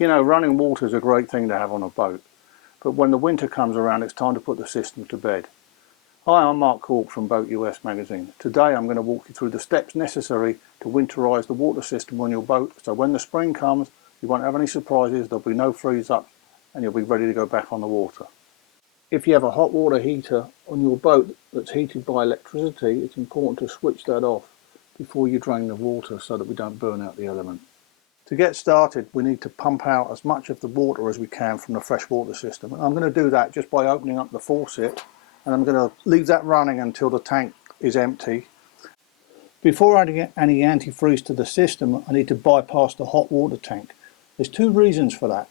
You know, running water is a great thing to have on a boat, but when the winter comes around it's time to put the system to bed. Hi, I'm Mark Cork from BoatUS Magazine. Today I'm going to walk you through the steps necessary to winterize the water system on your boat, so when the spring comes you won't have any surprises, there'll be no freeze up and you'll be ready to go back on the water. If you have a hot water heater on your boat that's heated by electricity, it's important to switch that off before you drain the water so that we don't burn out the element. To get started, we need to pump out as much of the water as we can from the freshwater system. And I'm going to do that just by opening up the faucet, and I'm going to leave that running until the tank is empty. Before adding any antifreeze to the system, I need to bypass the hot water tank. There's two reasons for that.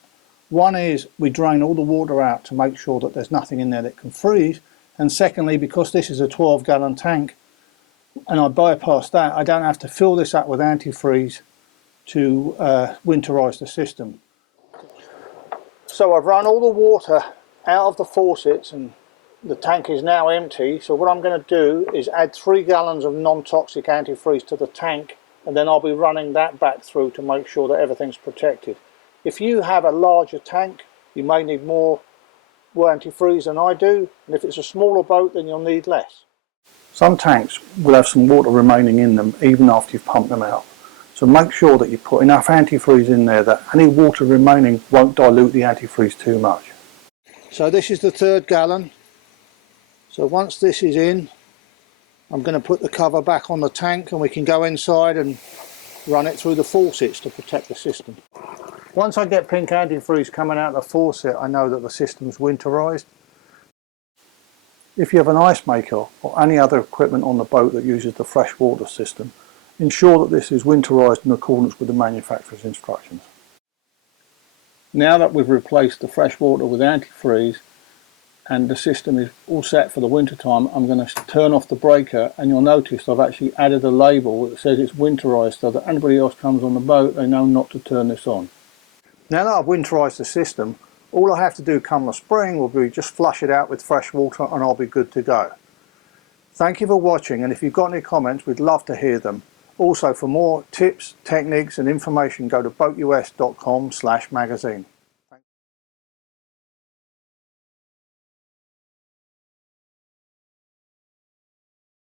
One is we drain all the water out to make sure that there's nothing in there that can freeze, and secondly, because this is a 12-gallon tank and I bypass that, I don't have to fill this up with antifreeze to winterize the system. So I've run all the water out of the faucets and the tank is now empty, so what I'm going to do is add 3 gallons of non-toxic antifreeze to the tank, and then I'll be running that back through to make sure that everything's protected. If you have a larger tank you may need more antifreeze than I do, and if it's a smaller boat then you'll need less. Some tanks will have some water remaining in them even after you've pumped them out. So make sure that you put enough antifreeze in there that any water remaining won't dilute the antifreeze too much. So this is the 3rd gallon. So once this is in, I'm going to put the cover back on the tank and we can go inside and run it through the faucets to protect the system. Once I get pink antifreeze coming out of the faucet, I know that the system's winterized. If you have an ice maker or any other equipment on the boat that uses the freshwater system, ensure that this is winterized in accordance with the manufacturer's instructions. Now that we've replaced the fresh water with antifreeze and the system is all set for the winter time, I'm going to turn off the breaker, and you'll notice I've actually added a label that says it's winterized so that anybody else comes on the boat, they know not to turn this on. Now that I've winterized the system, all I have to do come the spring will be just flush it out with fresh water and I'll be good to go. Thank you for watching, and if you've got any comments we'd love to hear them. Also, for more tips, techniques and information, go to boatus.com/magazine.